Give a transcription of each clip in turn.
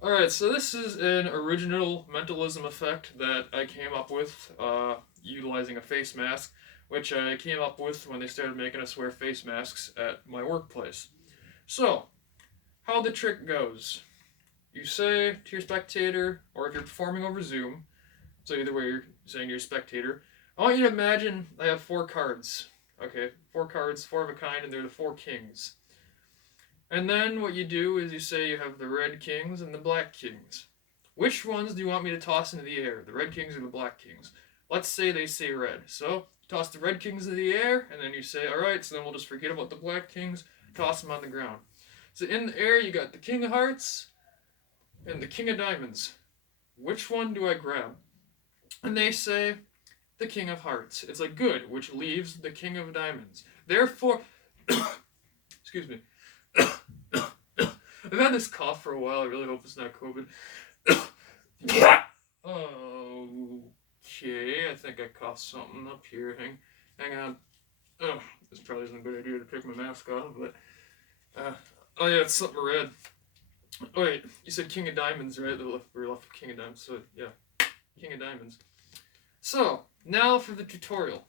Alright, so this is an original mentalism effect that I came up with utilizing a face mask, which I came up with when they started making us wear face masks at my workplace. So, how the trick goes. You say to your spectator, or if you're performing over Zoom, so either way you're saying to your spectator, I want you to imagine I have four cards. Okay, four cards, four of a kind, and they're the four kings. And then what you do is you say you have the red kings and the black kings. Which ones do you want me to toss into the air? The red kings or the black kings? Let's say they say red. So toss the red kings into the air, and then you say, alright, so then we'll just forget about the black kings, toss them on the ground. So in the air, you got the king of hearts and the king of diamonds. Which one do I grab? And they say, the king of hearts. It's like, good, which leaves the king of diamonds. Therefore, excuse me. I've had this cough for a while. I really hope it's not COVID. Okay, I think I coughed something up here. Hang on. Oh, this probably isn't a good idea to take my mask off, but oh yeah, it's something red. Oh wait, you said King of Diamonds, right? We're left with King of Diamonds, so yeah, King of Diamonds. So now for the tutorial.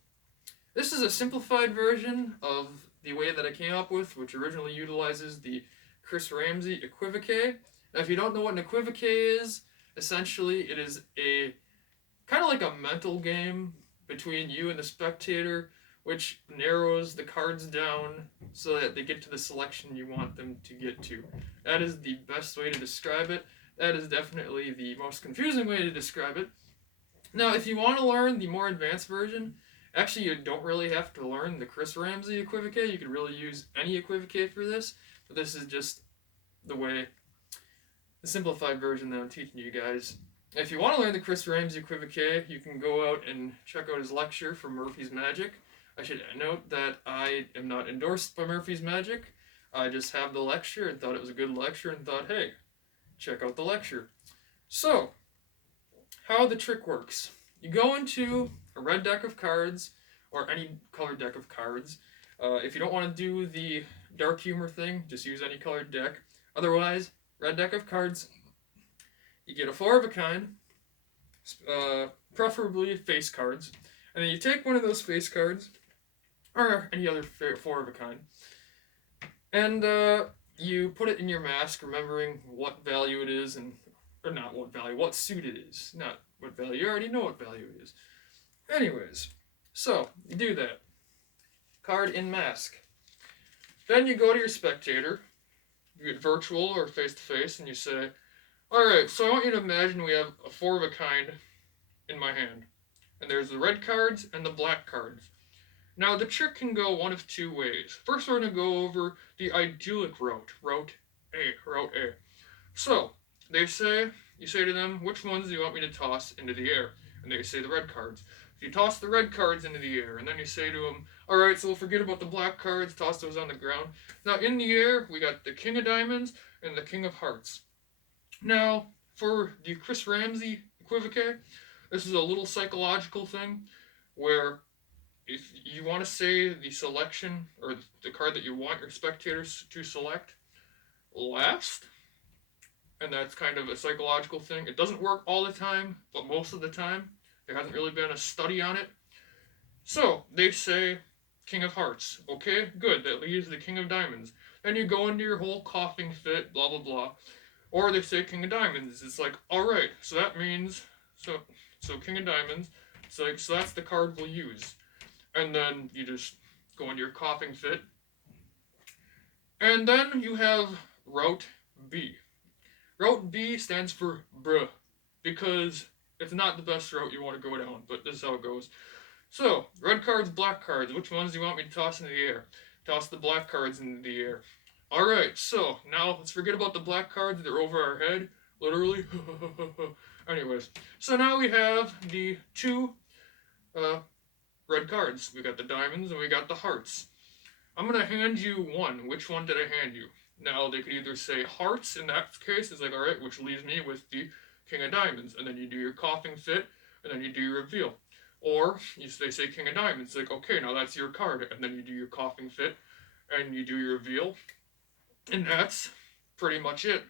This is a simplified version of the way that I came up with, which originally utilizes the Chris Ramsey equivoque. Now, if you don't know what an equivoque is, essentially it is a kind of like a mental game between you and the spectator, which narrows the cards down so that they get to the selection you want them to get to. That is the best way to describe it. That is definitely the most confusing way to describe it. Now, if you want to learn the more advanced version, actually you don't really have to learn the Chris Ramsey equivoque. You could really use any equivoque for this, but this is just the simplified version that I'm teaching you guys. If you want to learn the Chris Ramsey equivoque, you can go out and check out his lecture from Murphy's Magic. I should note that I am not endorsed by Murphy's Magic. I just have the lecture and thought it was a good lecture and thought, hey, check out the lecture. So, how the trick works. You go into a red deck of cards, or any colored deck of cards. If you don't want to do the dark humor thing, just use any colored deck. Otherwise, red deck of cards. You get a four of a kind, preferably face cards, and then you take one of those face cards, or any other four of a kind, and you put it in your mask, remembering what value it is, or not what value, what suit it is, not what value. You already know what value it is. Anyways, so you do that. Card in mask. Then you go to your spectator, you get virtual or face to face, and you say, alright, so I want you to imagine we have a four of a kind in my hand. And there's the red cards and the black cards. Now, the trick can go one of two ways. First, we're going to go over the idyllic route. Route A. So, you say to them, which ones do you want me to toss into the air? And they say the red cards. So you toss the red cards into the air, and then you say to them, alright, so we'll forget about the black cards, toss those on the ground. Now, in the air, we got the king of diamonds and the king of hearts. Now, for the Chris Ramsey equivoque, this is a little psychological thing where if you want to say the selection or the card that you want your spectators to select last, and that's kind of a psychological thing. It doesn't work all the time, but most of the time. There hasn't really been a study on it. So, they say King of Hearts. Okay, good. That leaves the King of Diamonds. Then you go into your whole coughing fit, blah, blah, blah. Or they say King of Diamonds. It's like, alright, so that means, so King of Diamonds. So that's the card we'll use. And then you just go into your coughing fit. And then you have Route B. Route B stands for bruh, because it's not the best route you want to go down, but this is how it goes. So, red cards, black cards, which ones do you want me to toss into the air? Toss the black cards into the air. Alright, so now let's forget about the black cards, they're over our head, literally. Anyways, so now we have the two red cards. We got the diamonds and we got the hearts. I'm going to hand you one. Which one did I hand you? Now, they could either say hearts, in that case, it's like, alright, which leaves me with the King of Diamonds, and then you do your coughing fit, and then you do your reveal. Or, they say King of Diamonds, it's like, okay, now that's your card, and then you do your coughing fit, and you do your reveal, and that's pretty much it.